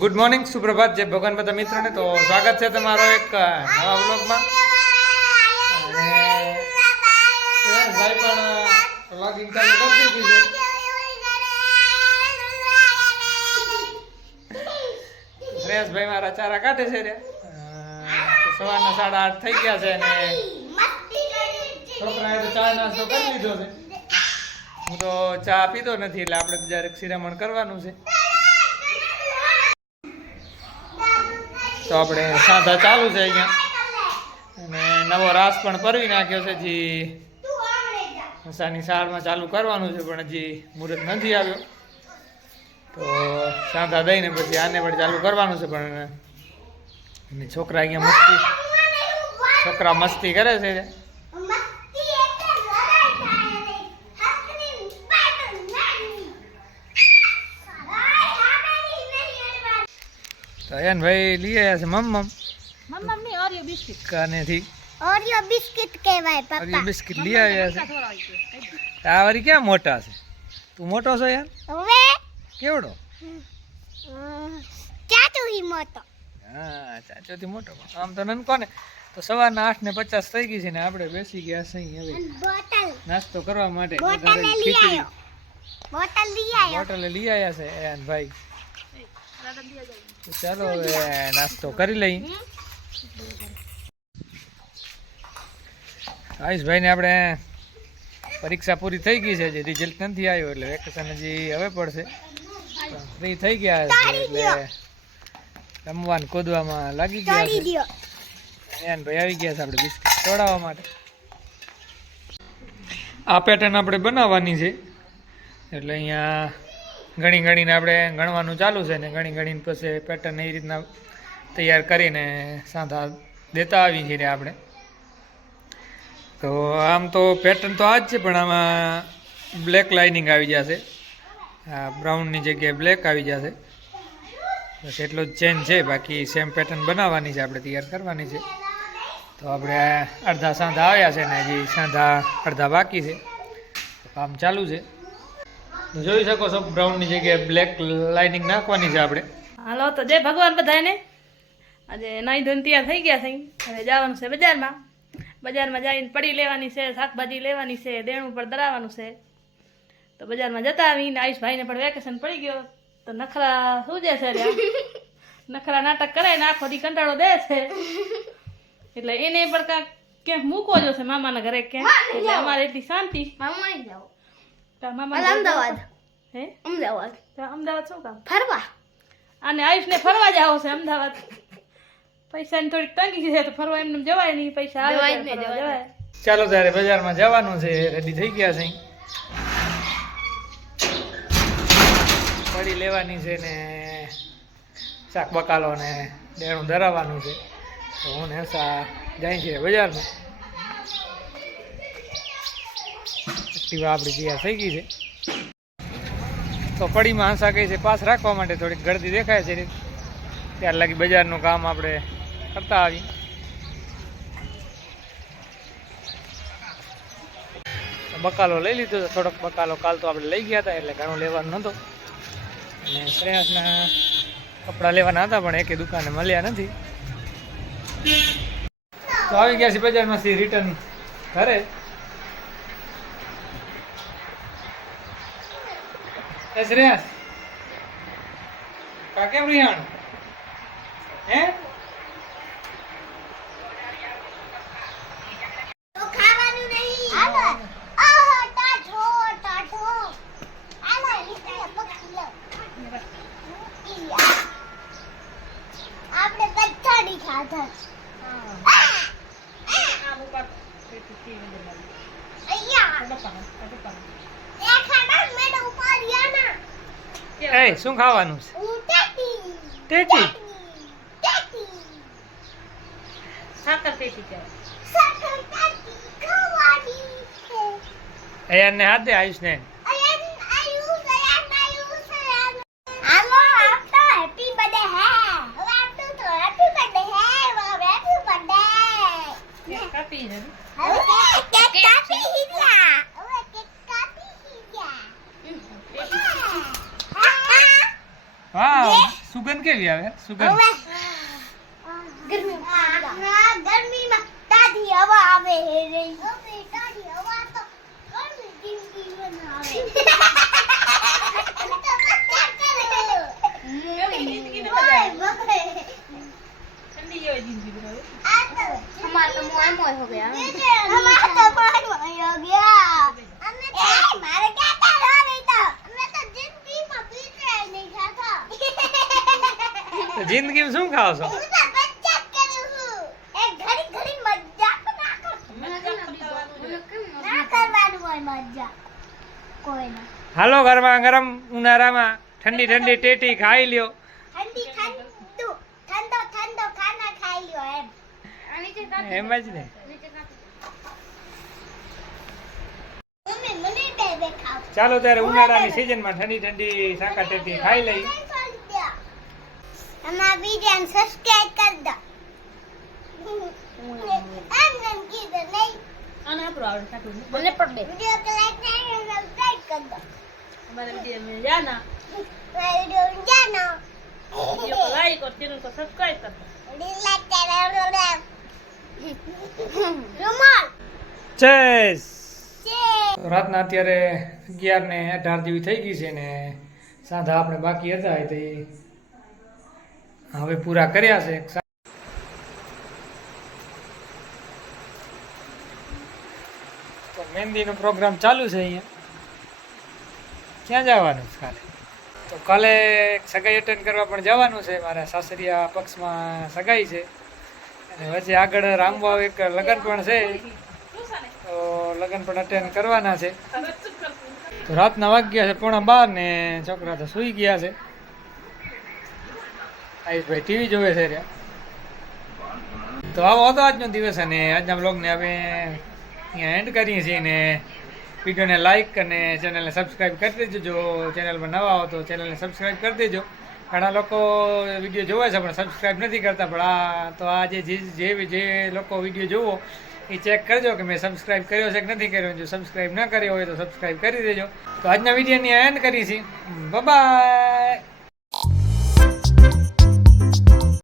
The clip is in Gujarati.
ગુડ મોર્નિંગ, સુપ્રભાત, જય ભગવાન બધા મિત્રોને. તો સ્વાગત છે તમારો એક નવા વ્લોગમાં. અને ભાઈ પણ વ્લોગિંગ ચાલુ કરી દીધું છે. શ્રેયસભાઈ મારા ચારા કાઢે છે રે. સવારના 8:30 થઈ ગયા છે અને છોકરાએ તો ચા નાસ્તો કરી લીધો છે. હું તો ચા પીતો નથી એટલે આપણે જરાક શિરામણ કરવાનું છે. તો આપણે સાંધા ચાલુ છે અહીંયા અને નવો રાસ પણ પરવી નાખ્યો છે. હજી મસાની સાળમાં ચાલુ કરવાનું છે પણ હજી મુહૂર્ત નથી આવ્યો. તો સાંધા દઈને પછી આને પણ ચાલુ કરવાનું છે. પણ છોકરા અહીંયા મસ્તી કરે છે. તો ભાઈ લઈ આવ્યા છે મમ્મી ઓરિયો બિસ્કિટ કાનેથી. ઓરિયો બિસ્કિટ કહેવાય પપ્પા. ઓરિયો બિસ્કિટ લઈ આવ્યા છે. આ વારી ક્યાં મોટા છે? તું મોટો છો યાર? હવે કેવડો? ચાચુથી મોટો. હા, ચાચોથી મોટો. આમ તો નનકો ને. તો સવારના 8:50 થઈ ગઈ છે ને આપણે બેસી ગયા છે હવે નાસ્તો કરવા માટે. બોટલ લઈ આવ્યા છે એન ભાઈ. ચાલો હવે નાસ્તો કરી લઈ. આયુષભાઈ ને આપણે પરીક્ષા પૂરી થઈ ગઈ છે, હજી રિઝલ્ટ નથી આવ્યો એટલે વેકેશન હજી હવે પડશે. ફ્રી થઈ ગયા છે એટલે રમવાન કૂદવામાં લાગી ગયા છે. ભાઈ આવી ગયા છે આપણે બિસ્કિટ તોડાવવા માટે. આ પેટર્ન આપણે બનાવવાની છે એટલે અહીંયા ગણીને આપણે ગણવાનું ચાલુ છે ને ગણીને પછી પેટર્ન એ રીતના તૈયાર કરીને સાંધા દેતા આવી છીએ આપણે. તો આમ તો પેટર્ન તો આ જ છે પણ આમાં બ્લેક લાઇનિંગ આવી જશે. આ બ્રાઉનની જગ્યાએ બ્લેક આવી જશે. બસ એટલો જ ચેન્જ છે. બાકી સેમ પેટર્ન બનાવવાની છે, આપણે તૈયાર કરવાની છે. તો આપણે અડધા સાંધા આવ્યા છે ને હજી સાંધા અડધા બાકી છે. કામ ચાલુ છે. જોઈ શકો છો બ્રાઉનની જગ્યાએ બ્લેક લાઇનિંગ નાખવાની છે આપણે. હાલો તો જય ભગવાન બધાને. આજે નાઈ ધોઈને તૈયાર થઈ ગયા છે. હવે જવાનું છે બજારમાં જઈને પડી લેવાની છે, શાકભાજી લેવાની છે, દેણું પર ધરાવવાનું છે. તો બજારમાં જતા આવીને આયુષભાઈને પણ વેકેશન પડી ગયો તો નખરા સૂજે છે. નખરા નાટક કરે ને આખો દી કંટાળો દે છે એટલે એને પણ ક્યાંક મૂકવો જોશે મામાના ઘરે ક્યાંક. એટલે અમારે એટલી શાંતિ. અમદાવાદ. હે અમદાવાદ શું કામ? ફરવા. અને આયુષને ફરવા જાવ છે અમદાવાદ. પૈસાની થોડીક તંગી છે તો ફરવા એમને જવાય નહીં. પૈસા આવે જવાય. ચાલો ત્યારે બજારમાં જવાનું છે. રેડી થઈ ગયા છે. પડી લેવાની છે ને શાક બકાલો ને દેણું ધરાવવાનું છે. તો હું ને જાય છે બજારમાં. એક્ટિવા આપણી તૈયાર થઈ ગઈ છે. તો પડીમાં હંસા ગઈ છે પાસ રાખવા માટે. થોડીક ગળદી દેખાય છે ત્યાર લાગી બજારનું કામ આપણે કરતા આવી. બકાલો લઈ લીધો. થોડોક બકાલો કાલ તો આપણે લઈ ગયા હતા એટલે ઘણું લેવાનું નહોતું. અને શ્રેયસના કપડાં લેવાના હતા પણ એકે દુકાને મળ્યા નથી. તો આવી ગયા છે બજારમાંથી રિટર્ન ઘરે. શ્રેયસ કા કેમ રિહાણ હે? તો ખાવાનું નહીં. હાલો આહો ટાઢો હાલો લીધે પકડી લો. આપણે બધાની ખાધા. એ શું ખાવાનું છે? ટેટી. ને હાથે આવીશ ને. વાહ, સુગંધ કેવી આવે સુગંધ હવે ગરમીમાં તાજી હવા આવે હે રહી તાજી હવા તો ગરમી જિંદગી બનાવે ઠંડી હોય જિંદગી બરાબર हमारा तो मुंह मोय हो गया हमारा तो मुंह मोय हो गया मारे क्या था रो नहीं तो मैं तो जिंदगी में पीते नहीं खाता તો જિંદગીમાં શું ખાવ છો હું તો બચ્ચા કરું હું એક ઘડી ઘડી મજાક ના કર ના કરવાનું હોય મજાક કોઈ ના હાલો ગરમા ગરમ ઉનાળામાં ઠંડી ઠંડી ટેટી ખાઈ લ્યો ઠંડી ઠંડુ ઠંડો ઠંડો ખાના ખાઈ લ્યો એમ એમ જ ને મમ્મી મને બે બે ખાવ ચાલો ત્યારે ઉનાળાની સિઝનમાં ઠંડી ઠંડી શાકા ટેટી ખાઈ લઈ हमारा वीडियो सब्सक्राइब कर दो आनंद की दो नहीं આને આપણો આવડે કાઢું મને પણ બે वीडियो को लाइक एंड सब्सक्राइब कर दो हमारे वीडियो में जाना मेरा वीडियो में जाना वीडियो को लाइक और चैनल को सब्सक्राइब करना डिसलाइक करो रुमाल ચેસ जे રાતના અત્યારે 11:18 જેવી થઈ ગઈ છે ને સાંધા આપણે બાકી હતા એ તો એ હવે પૂરા કર્યા છે તો મહેંદીનો પ્રોગ્રામ ચાલુ છે અહીંયા ક્યાં જવાનું છે કાલે તો કાલે એક સગાઈ અટેન્ડ કરવા પણ જવાનું છે મારા સાસરિયા પક્ષમાં સગાઈ છે અને વચ્ચે આગળ રામવાવ એક લગ્ન પણ છે તો લગ્ન પણ અટેન્ડ કરવાના છે તો રાતના વાગ્યા છે 11:15 ને છોકરા તો સૂઈ ગયા છે આયુષભાઈ ટીવી જોવે છે રહ્યા તો આવો હતો આજનો દિવસ અને આજના બ્લોગને હવે અહીંયા એન્ડ કરીએ છીએ ને વિડીયોને લાઇક અને ચેનલને સબસ્ક્રાઈબ કરી દેજો જો ચેનલમાં નવા હો તો ચેનલને સબસ્ક્રાઈબ કરી દેજો ઘણા લોકો વિડીયો જોવે છે પણ સબસ્ક્રાઈબ નથી કરતા પણ આ જે લોકો વિડીયો જોવો એ ચેક કરજો કે મેં સબસ્ક્રાઈબ કર્યો છે કે નથી કર્યો જો સબસ્ક્રાઈબ ન કર્યો હોય તો સબસ્ક્રાઈબ કરી દેજો તો આજના વિડીયોની એન્ડ કરી છીએ બાય.